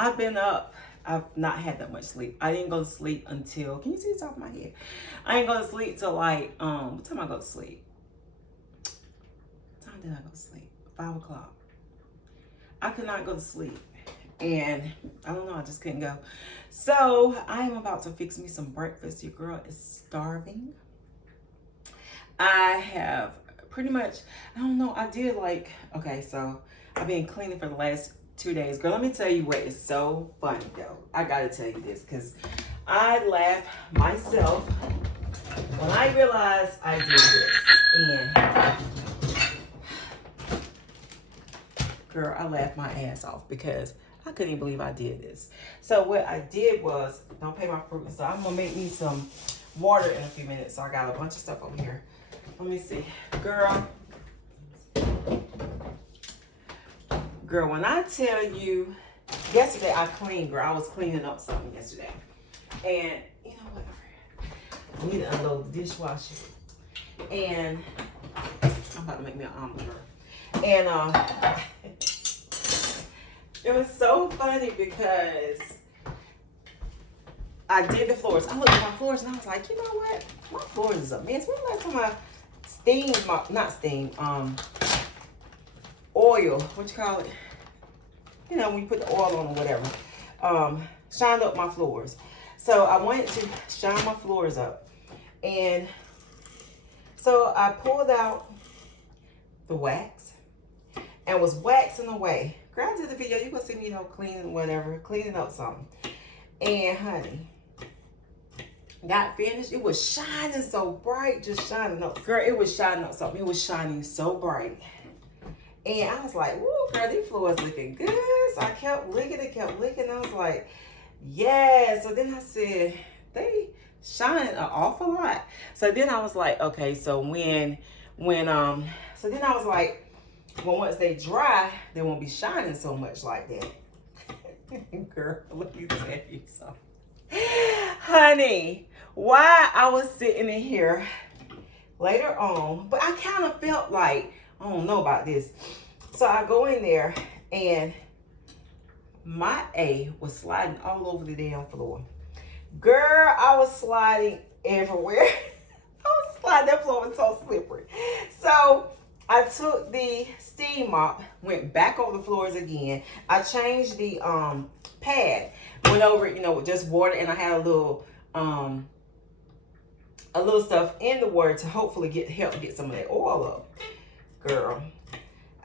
I've been up. I've not had that much sleep. I didn't go to sleep until, can you see the top of my head? I didn't go to sleep till like, what time I go to sleep? What time did I go to sleep? 5 o'clock. I could not go to sleep. And I don't know, I just couldn't go. So I am about to fix me some breakfast. Your girl is starving. I have pretty much, I don't know, I did like, okay, so I've been cleaning for the last 2 days. Girl, let me tell you what is so funny though. I gotta tell you this because I laughed myself when I realized I did this. And girl, I laughed my ass off because I couldn't even believe I did this. So what I did was, don't pay my fruit, so I'm gonna make me some water in a few minutes. So I got a bunch of stuff over here. Let me see. Girl, when I tell you, yesterday I cleaned, girl. I was cleaning up something yesterday. And you know what? I need to unload the dishwasher. And I'm about to make me an omelet, girl. And it was so funny because I did the floors. I looked at my floors and I was like, you know what? My floors is a mess. When the last time I steamed my, not steamed, oil, what you call it? You know, when you put the oil on or whatever. Shined up my floors. So I wanted to shine my floors up. And so I pulled out the wax and was waxing away. Girl, I did the video. You're going to see me, you know, cleaning whatever, cleaning up something. And honey, got finished. It was shining so bright, just shining up. Girl, it was shining up something. It was shining so bright. And I was like, woo, girl, these floors looking good. So I kept licking it, kept licking. I was like, yeah. So then I said, they shine an awful lot. So then I was like, okay, so when so then I was like, well, once they dry, they won't be shining so much like that. Girl, let me tell you something. Honey, why I was sitting in here later on, but I kind of felt like, I don't know about this. So I go in there and my A was sliding all over the damn floor. Girl, I was sliding everywhere. I was sliding, that floor was so slippery. So I took the steam mop, went back over the floors again. I changed the pad, went over it, you know, with just water, and I had a little stuff in the water to hopefully help get some of that oil up. Girl,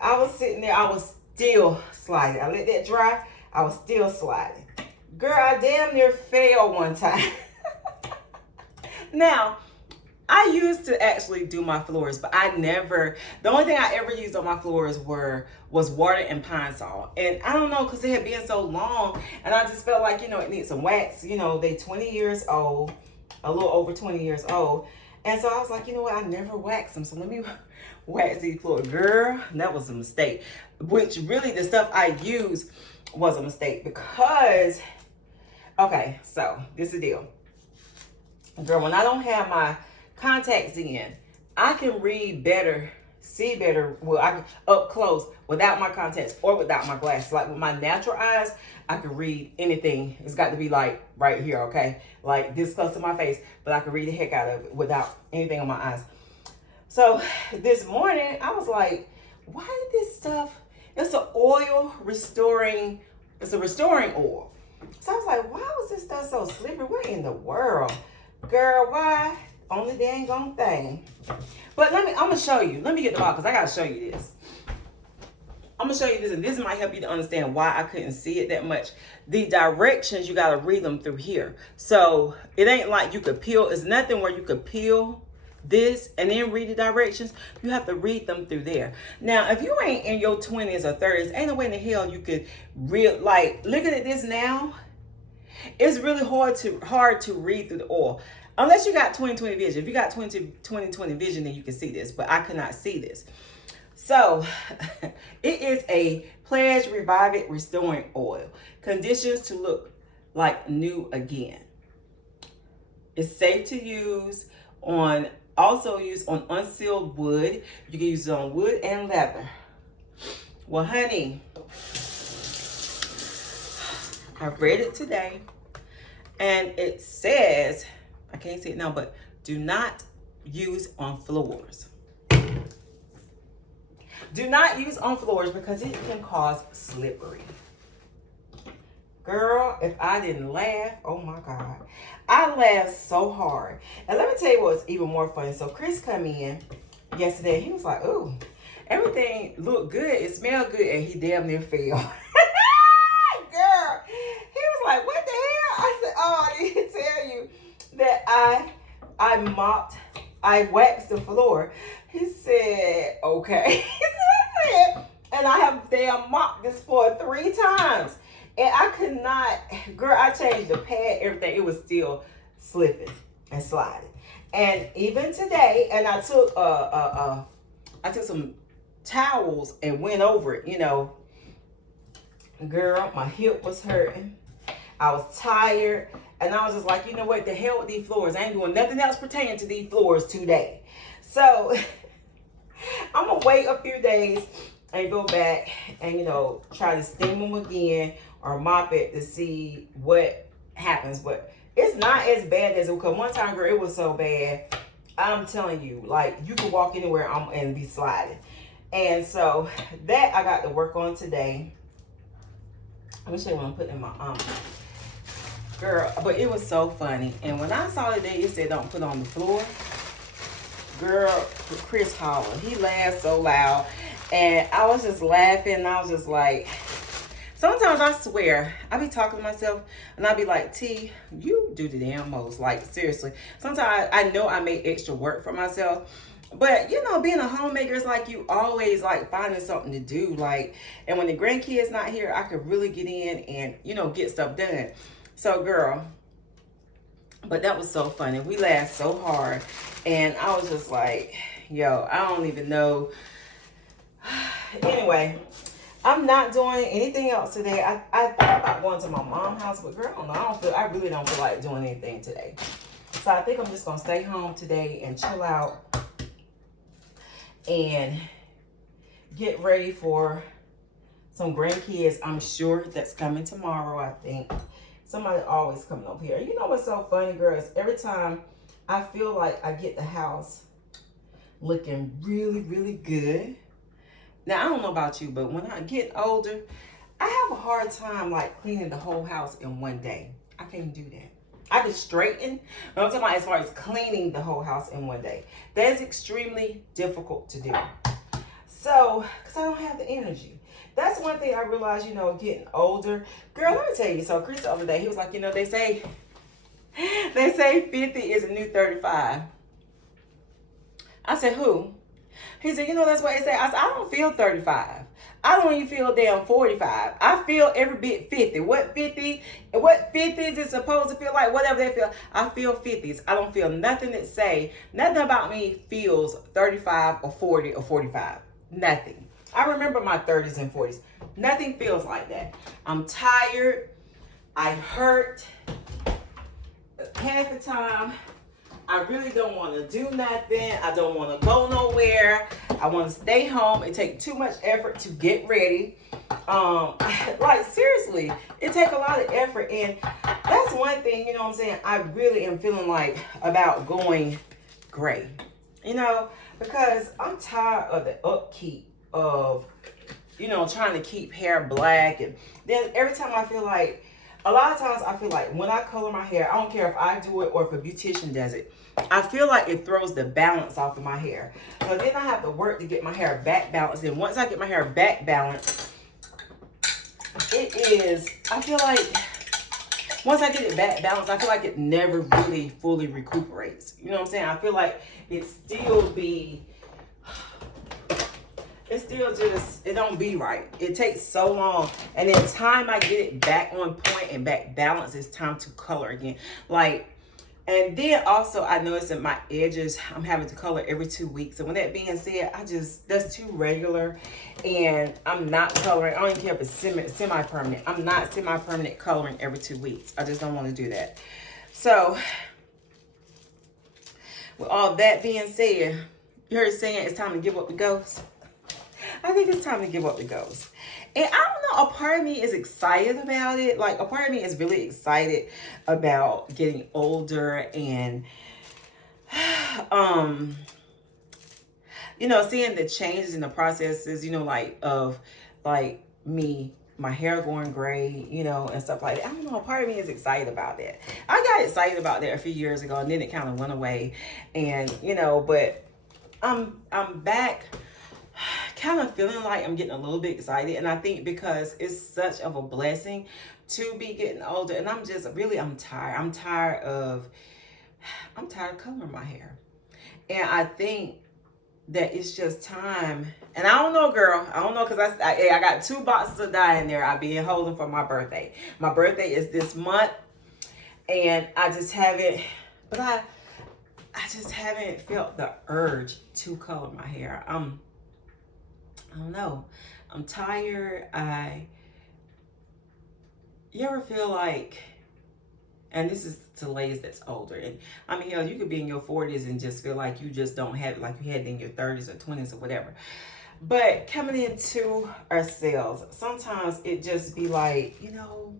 I was sitting there, I was still sliding. I let that dry, I was still sliding. Girl, I damn near fell one time. Now, I used to actually do my floors, but I never, the only thing I ever used on my floors was water and pine sol. And I don't know, because it had been so long, and I just felt like, you know, it needs some wax. You know, they 20 years old, a little over 20 years old. And so I was like, you know what, I never waxed them, so let me wax these floors. Girl, that was a mistake. Which really, the stuff I used was a mistake because, okay, so this is the deal. Girl, when I don't have my contacts in, I can read better, see better, well, I can up close without my contacts or without my glasses. Like with my natural eyes, I can read anything. It's got to be like right here, okay? Like this close to my face, but I can read the heck out of it without anything on my eyes. So this morning, I was like, why did this stuff, it's an oil restoring, it's a restoring oil. So I was like, why was this stuff so slippery? What in the world? Girl, why? Only dang gone thing. But I'm gonna show you. Let me get the bottle because I gotta show you this. I'm gonna show you this, and this might help you to understand why I couldn't see it that much. The directions, you gotta read them through here. So it ain't like you could peel, it's nothing where you could peel this and then read the directions. You have to read them through there. Now, if you ain't in your 20s or 30s, ain't no way in the hell you could like looking at this now. It's really hard to read through the oil. Unless you got 20/20 vision. If you got 20/20 vision, then you can see this. But I could not see this. So, it is a Pledge Revive It Restoring Oil. Conditions to look like new again. It's safe to use on, also used on unsealed wood. You can use it on wood and leather. Well, honey, I read it today, and it says, I can't see it now, but do not use on floors. Do not use on floors because it can cause slippery. Girl, if I didn't laugh, oh my God. I laughed so hard. And let me tell you what's even more funny. So Chris come in yesterday. He was like, ooh, everything looked good. It smelled good. And he damn near fell. Girl, he was like, what the hell? I said, oh, I need to tell you that I waxed the floor. He said, okay. He said, and I have damn mopped this floor 3 times. And I could not, girl, I changed the pad, everything. It was still slipping and sliding. And even today, and I took some towels and went over it, you know. Girl, my hip was hurting. I was tired. And I was just like, you know what, the hell with these floors. I ain't doing nothing else pertaining to these floors today. So, I'm going to wait a few days and go back and, you know, try to steam them again or mop it to see what happens. But it's not as bad as it, because one time, girl, it was so bad. I'm telling you, like, you could walk anywhere and be sliding. And so that I got to work on today. Let me show you what I'm putting in my girl, but it was so funny. And when I saw today, it said don't put on the floor. Girl, Chris hollered. He laughed so loud. And I was just laughing. And I was just like, sometimes I swear, I be talking to myself and I be like, T, you do the damn most. Like, seriously. Sometimes I know I make extra work for myself. But, you know, being a homemaker is like you always like finding something to do. Like, and when the grandkids not here, I could really get in and, you know, get stuff done. So, girl, but that was so funny. We laughed so hard. And I was just like, yo, I don't even know. Anyway, I'm not doing anything else today. I thought about going to my mom's house, but girl, I really don't feel like doing anything today. So I think I'm just gonna stay home today and chill out and get ready for some grandkids. I'm sure that's coming tomorrow. I think somebody always coming over here. You know what's so funny, girls? Every time I feel like I get the house looking really, really good. Now, I don't know about you, but when I get older, I have a hard time like cleaning the whole house in one day. I can't do that. I can straighten, but I'm talking about as far as cleaning the whole house in one day. That is extremely difficult to do. So, because I don't have the energy. That's one thing I realized, you know, getting older. Girl, let me tell you. So, Chris the other day, he was like, you know, they say 50 is a new 35. I said, who? He said, you know, that's what they say. I said, I don't feel 35. I don't even feel damn 45. I feel every bit 50. What 50 is it supposed to feel like? Whatever they feel. I feel 50s. I don't feel nothing that say, nothing about me feels 35 or 40 or 45. Nothing. I remember my 30s and 40s. Nothing feels like that. I'm tired. I hurt. Half the time, I really don't want to do nothing. I don't want to go nowhere. I want to stay home. It takes too much effort to get ready. Like, seriously, it takes a lot of effort. And that's one thing, you know what I'm saying, I really am feeling like about going gray. You know, because I'm tired of the upkeep of, you know, trying to keep hair black. And then every time I feel like, a lot of times I feel like when I color my hair, I don't care if I do it or if a beautician does it, I feel like it throws the balance off of my hair. So then I have to work to get my hair back balanced. And once I get my hair back balanced, I feel like once I get it back balanced, I feel like it never really fully recuperates. You know what I'm saying? I feel like it don't be right. It takes so long. And then time I get it back on point and back balance, it's time to color again. Like, and then also I noticed that my edges, I'm having to color every 2 weeks. And with that being said, that's too regular. And I'm not coloring. I don't even care if it's semi-permanent. I'm not semi-permanent coloring every 2 weeks. I just don't want to do that. So, with all that being said, you heard saying it's time to give up the ghost. I think it's time to give up the ghost. And I don't know, a part of me is excited about it. Like, a part of me is really excited about getting older and, you know, seeing the changes in the processes, you know, like, of, like, me, my hair going gray, you know, and stuff like that. I don't know, a part of me is excited about that. I got excited about that a few years ago, and then it kind of went away. And, you know, but I'm back kind of feeling like I'm getting a little bit excited. And I think because it's such of a blessing to be getting older. And I'm just really, I'm tired. I'm tired of coloring my hair. And I think that it's just time. And I don't know, girl. I don't know, because I got 2 boxes of dye in there I've been holding for my birthday. My birthday is this month. And I just haven't, but I just haven't felt the urge to color my hair. I don't know. I'm tired. You ever feel like, and this is to ladies that's older, and I mean, hell, you could be in your 40s and just feel like you just don't have it like you had it in your 30s or 20s or whatever. But coming into ourselves, sometimes it just be like, you know,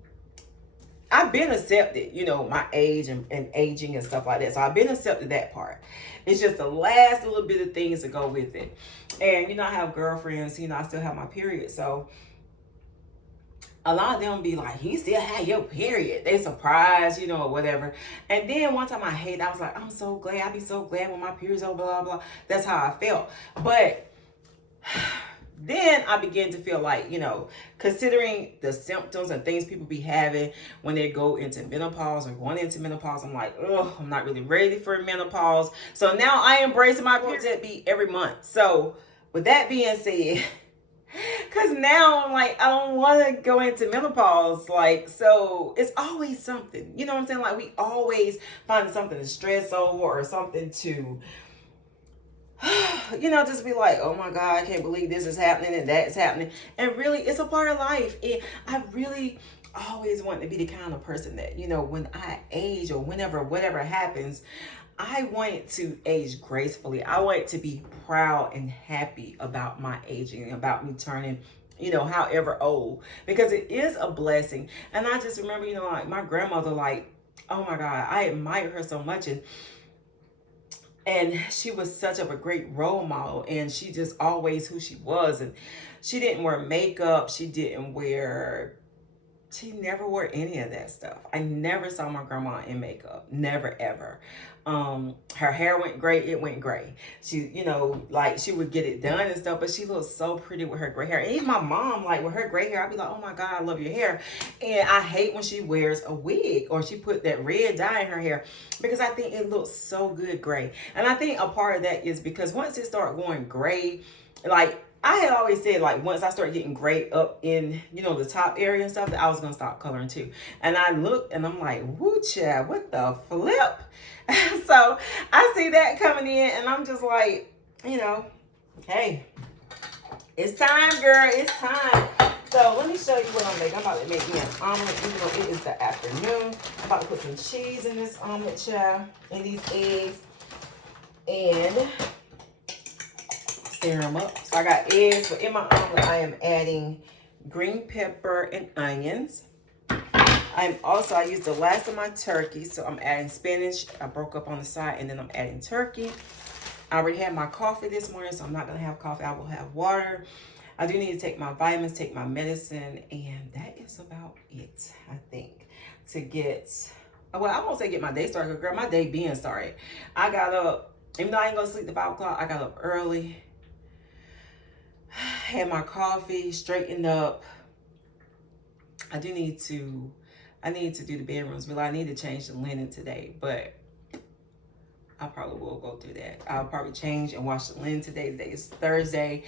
I've been accepted, you know, my age and aging and stuff like that. So I've been accepted that part. It's just the last little bit of things to go with it. And, you know, I have girlfriends, you know, I still have my period. So a lot of them be like, you still have your period. They surprised, you know, or whatever. And then one time I was like, I'm so glad. I'd be so glad when my period's over, blah, blah, blah. That's how I felt. But then I began to feel like, you know, considering the symptoms and things people be having when they go into menopause or going into menopause, I'm like, oh, I'm not really ready for menopause. So now I embrace my period be every month. So with that being said, because now I'm like, I don't want to go into menopause. Like, so it's always something, you know what I'm saying? Like, we always find something to stress over or something to, you know, just be like, oh my God, I can't believe this is happening and that's happening. And really, it's a part of life. And I really always want to be the kind of person that, you know, when I age or whenever, whatever happens, I want it to age gracefully. I want it to be proud and happy about my aging, about me turning, you know, however old, because it is a blessing. And I just remember, you know, like my grandmother, like, oh my God, I admire her so much. And she was such of a great role model, and she just always who she was. And she didn't wear makeup. She never wore any of that stuff. I never saw my grandma in makeup. Never, ever. Her hair went gray. It went gray. She, you know, like she would get it done and stuff, but she looked so pretty with her gray hair. And even my mom, like with her gray hair, I'd be like, oh my God, I love your hair. And I hate when she wears a wig or she put that red dye in her hair, because I think it looks so good gray. And I think a part of that is because once it started going gray, like, I had always said, like, once I started getting gray up in, you know, the top area and stuff, that I was going to stop coloring too. And I looked and I'm like, woo, child, what the flip? So I see that coming in and I'm just like, you know, hey, it's time, girl. It's time. So let me show you what I'm making. I'm about to make me an omelet, even though it is the afternoon. I'm about to put some cheese in this omelet, child, and these eggs. And stir them up. So I got eggs, but in my omelet I am adding green pepper and onions. I used the last of my turkey, so I'm adding spinach. I broke up on the side, and then I'm adding turkey. I already had my coffee this morning, so I'm not gonna have coffee. I will have water. I do need to take my vitamins, take my medicine, and that is about it, I think, to get, well, I won't say get my day started, girl, my day being started. I got up, even though I ain't gonna sleep till 5 o'clock, I got up early, had my coffee, straightened up. I need to do the bedrooms, but I need to change the linen today, but I probably will go through that. I'll probably change and wash the linen today. Today is Thursday.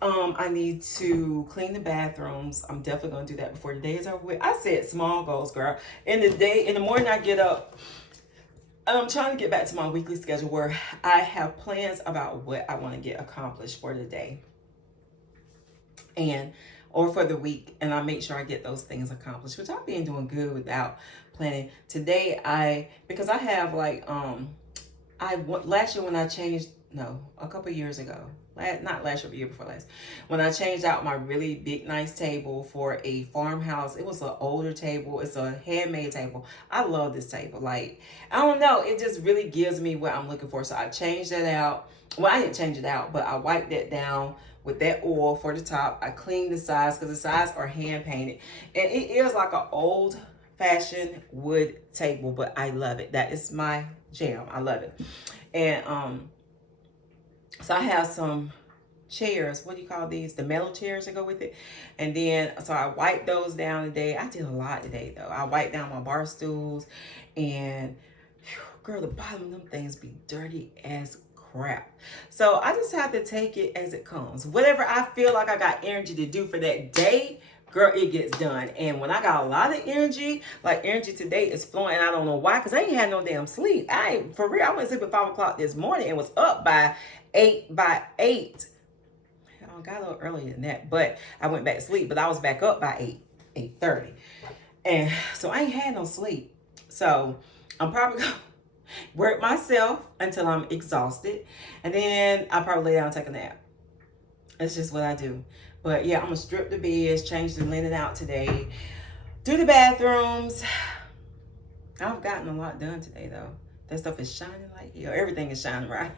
I need to clean the bathrooms. I'm definitely gonna do that before the day is over with. I said small goals, girl. In the morning I get up, I'm trying to get back to my weekly schedule where I have plans about what I want to get accomplished for the day or for the week, and I make sure I get those things accomplished, which I've been doing good without planning. Today because I have like last year when I changed no, a couple years ago, not last year, but year before last, when I changed out my really big, nice table for a farmhouse. It was an older table. It's a handmade table. I love this table. Like, I don't know. It just really gives me what I'm looking for. So I changed that out. Well, I didn't change it out, but I wiped that down with that oil for the top. I cleaned the sides because the sides are hand painted. And it is like an old fashioned wood table, but I love it. That is my jam. I love it. And so I have some chairs. What do you call these? The metal chairs that go with it. And then, so I wiped those down today. I did a lot today, though. I wiped down my bar stools. And, whew, girl, the bottom of them things be dirty as crap. So I just have to take it as it comes. Whatever I feel like I got energy to do for that day, girl, it gets done. And when I got a lot of energy, like energy today is flowing, and I don't know why, because I ain't had no damn sleep. For real, I went to sleep at 5 o'clock this morning and was up by 8. I got a little earlier than that, but I went back to sleep, but I was back up by 8:30. And so I ain't had no sleep. So I'm probably going to work myself until I'm exhausted. And then I'll probably lay down and take a nap. That's just what I do. But yeah, I'm going to strip the beds, change the linen out today, do the bathrooms. I've gotten a lot done today, though. That stuff is shining like, everything is shining right.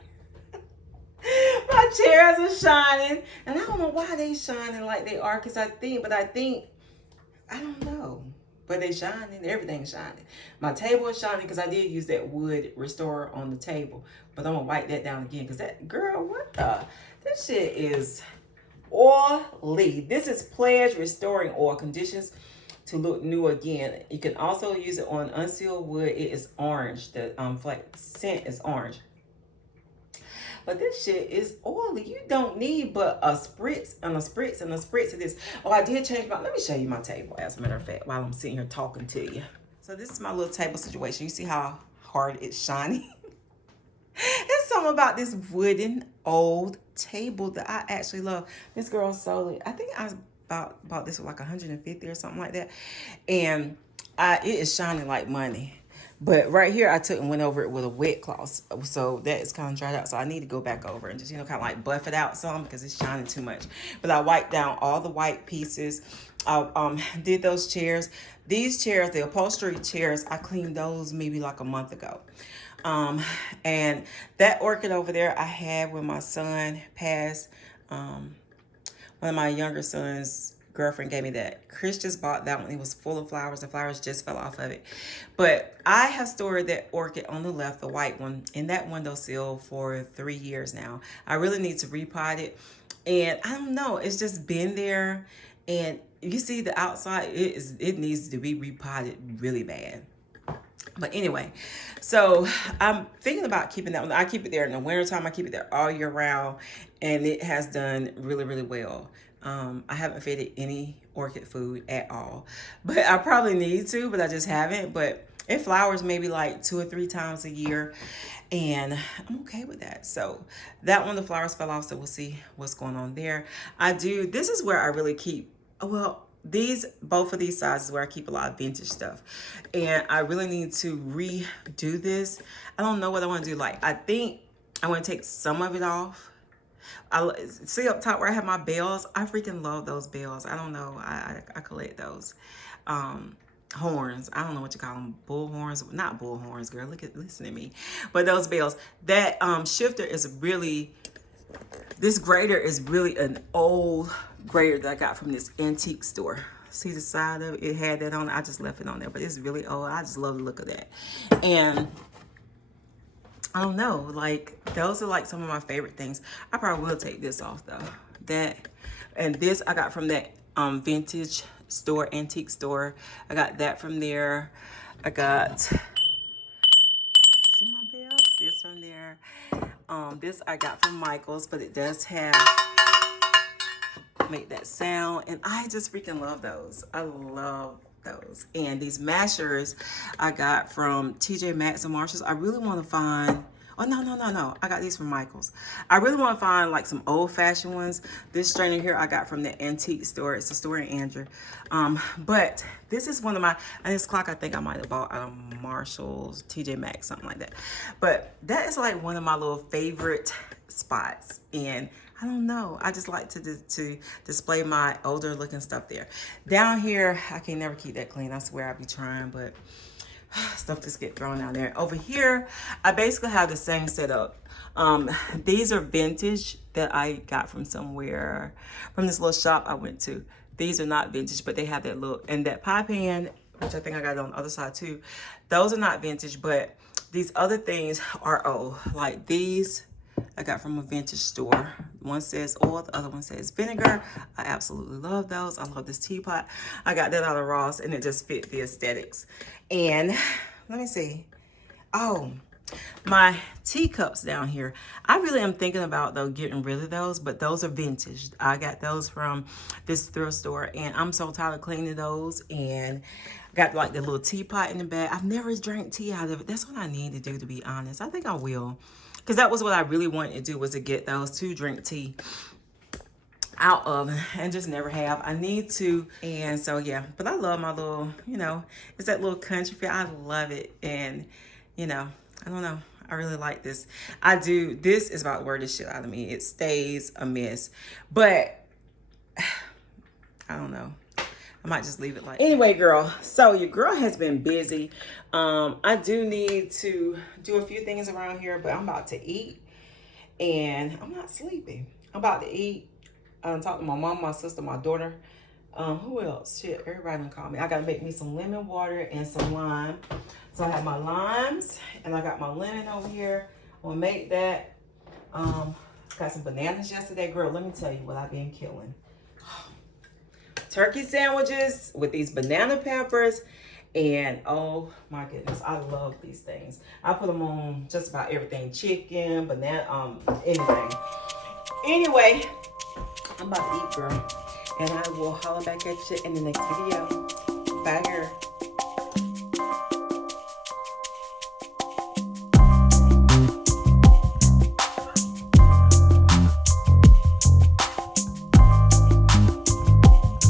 My chairs are shining. And I don't know why they shining like they are, because I think, I don't know. But they shining, everything's shining. My table is shining because I did use that wood restorer on the table. But I'm going to wipe that down again because that, girl, what the? This shit is oily. This is Pledge Restoring Oil, conditions to look new again. You can also use it on unsealed wood. It is orange. The scent is orange. But this shit is oily. You don't need but a spritz and a spritz and a spritz of this. Oh, I did change let me show you my table, as a matter of fact, while I'm sitting here talking to you. So this is my little table situation. You see how hard it's shining? There's something about this wooden old table that I actually love. This girl sold it. I think I bought this for like 150 or something like that. And it is shining like money. But right here, I took and went over it with a wet cloth. So that is kind of dried out. So I need to go back over and just, kind of like buff it out some because it's shining too much. But I wiped down all the white pieces. I did those chairs. These chairs, the upholstery chairs, I cleaned those maybe like a month ago. And that orchid over there I had when my son passed. One of my younger sons' girlfriend gave me that. Chris just bought that one. It was full of flowers. The flowers just fell off of it. But I have stored that orchid on the left, the white one, in that windowsill for 3 years now. I really need to repot it. And I don't know, it's just been there. And you see the outside, it needs to be repotted really bad. But anyway, so I'm thinking about keeping that one. I keep it there in the wintertime. I keep it there all year round. And it has done really, really well. I haven't fed it any orchid food at all. But I probably need to, but I just haven't. But it flowers maybe like 2 or 3 times a year. And I'm okay with that. So that one, the flowers fell off. So we'll see what's going on there. This is where I really keep, both of these sizes where I keep a lot of vintage stuff. And I really need to redo this. I don't know what I want to do. Like, I think I want to take some of it off. See up top where I have my bells? I freaking love those bells. I don't know. I collect those. Horns. I don't know what you call them. Bull horns. Not bull horns, girl. Listen to me. But those bells. That shifter is really... This grater is really an old grater that I got from this antique store. See the side of it? It had that on it. I just left it on there, but it's really old. I just love the look of that. And I don't know, like, those are like some of my favorite things. I probably will take this off though. And this I got from that vintage store, antique store. I got that from there. I got, see my bells? This from there. This I got from Michael's, but it does make that sound, and I just freaking love those. I love those. And these mashers I got from TJ Maxx and Marshalls. I really want to find, no, I got these from Michael's. I really want to find like some old-fashioned ones. This strainer here I got from the antique store. It's a store in Andrew. But this is one of my, and this clock I think I might have bought out of Marshalls, TJ Maxx, something like that. But that is like one of my little favorite spots. And I don't know, I just like to display my older looking stuff there. Down here, I can never keep that clean. I swear I be trying, but stuff just get thrown out there. Over here, I basically have the same setup. These are vintage that I got from somewhere, from this little shop I went to. These are not vintage, but they have that look. And that pie pan, which I think I got on the other side too, those are not vintage, but these other things are old. Like these, I got from a vintage store. One says oil, the other one says vinegar. I absolutely love those. I love this teapot. I got that out of Ross and it just fit the aesthetics. And let me see. Oh, my teacups down here. I really am thinking about though getting rid of those, but those are vintage. I got those from this thrift store and I'm so tired of cleaning those, and got like the little teapot in the back. I've never drank tea out of it. That's what I need to do, to be honest. I think I will, because that was what I really wanted to do, was to get those to drink tea out of, and just never have. I need to. And so yeah, but I love my little, you know, it's that little country feel. I love it. And you know, I don't know, I really like this. I do. This is about to wear the shit out of me. It stays a mess, but I don't know, I might just leave it like anyway, girl. So your girl has been busy. I do need to do a few things around here, but I'm about to eat and I'm not sleepy. I'm about to eat. Talk to my mom, my sister, my daughter. Who else? Shit, everybody done call me. I gotta make me some lemon water and some lime. So I have my limes and I got my lemon over here. I'm gonna make that. Got some bananas yesterday. Girl, let me tell you what I've been killing. Turkey sandwiches with these banana peppers, and oh my goodness, I love these things. I put them on just about everything. Chicken, banana, anything. Anyway, I'm about to eat, girl, and I will holler back at you in the next video. Bye, girl.